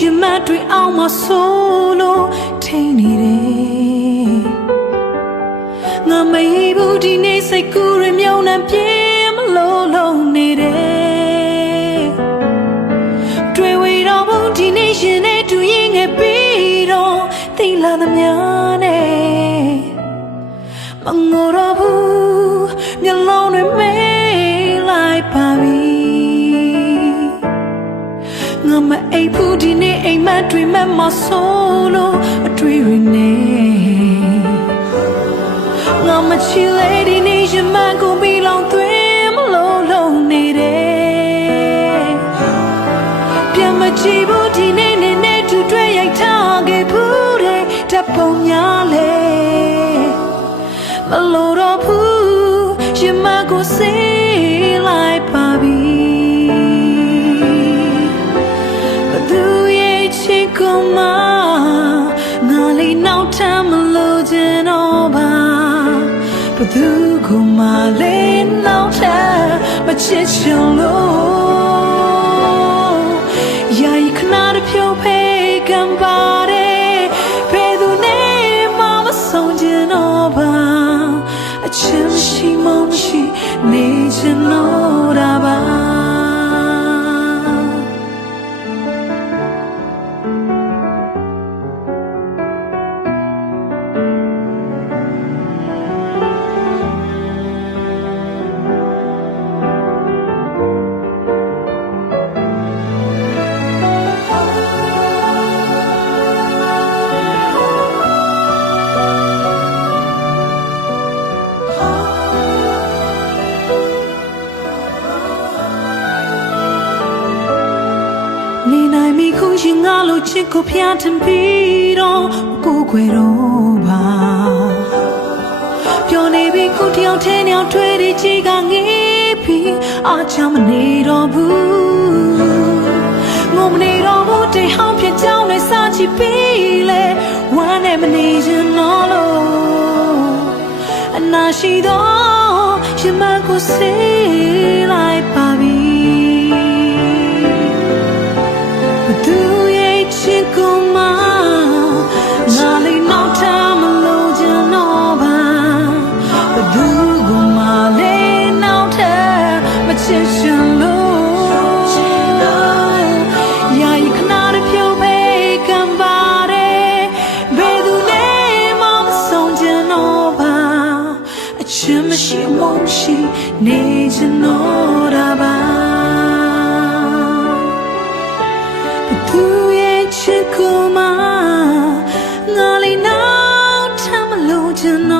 ရင်မတွေ့အောင်မဆိုလို့ထိန်နေတယ်ငါမေးဘူးဒီနေ့စိတ်ကူးရမြုံနှံပြင်းမလို့လုံးနေတယ်တွေ့ဝေတော့ဘူးဒီနေ့ရှင်နဲ့တူရင်ငယ်ပြီးတော့သိလာသမျှနဲ့မငိုတော့ဘူးမျက်လုံးတွေမေးလိုက်ပါပြီငါမအိပ်ဘူးဒီနေ့အိမ်မက်တွေမဲ့မဆိုလို့အတွေ့ရနေငါမချီလေဒီနေ့ရင်မကုန်ပြီးလောင်သွင်းမလို့လုံးနေတယ်ပြန်မကြည့်ဘူးဒီနေ့နဲ့တူတွေ့ရိုက်ထားခဲ့ဘူးတဲ့ဓာတ်ပုံများလေမလို့တော့ဘူးရင်မကိုစေးလိုက်ပါပြီဘသူရဲ့ချစ်ကိုမှငါလေးနောက်ထပ်မလို့ချင်တော့ပါဘသူကိုမှလေးနောက်ထပ်မချစ်ချင်လို့ယာယီခဏတဖြိုးဖေးကံပါတယ်ဘယ်သူနဲ့မှမဆုံးချင်တော့ပါအချင်မရှိမမရှိနေချင်တော့တာပါနေနိုင်မိခုရင်ငါလိုချစ်ကိုဖျားထင်ပြီးတော့ကိုယ်ခွေတော့ပါပြောနေပြီခုတယောက်ထဲညောင်ထွေးဒီချီကငေးပြီးအားချမနေတော့ဘူးငုံမနေတော့ဘူးတိတ်ဟောင်းဖြစ်ကြောင်းနဲ့စားချပြီးလေဝမ်းနဲ့မနေချင်တော့လို့အနာရှိတော့ရင်မကိုစေးလိုက်ပါပြီသူရဲ့ချစ်ကိုမှငါလေးနောက်ထပ်မလို့ချင်တော့ပါဘသူကိုမှလေးနောက်ထပ်မချစ်ချင်လို့ယာယီခဏတဖြိုးဖေးကံပါတယ်ဘယ်သူနဲ့မှမဆုံးချင်တော့ပါအချင်မရှိမရှိနေချင်တော့တာပါသူရဲ့ချစ်ကိုမှငါလေးနောက်ထပ်မလို့ချင်တော့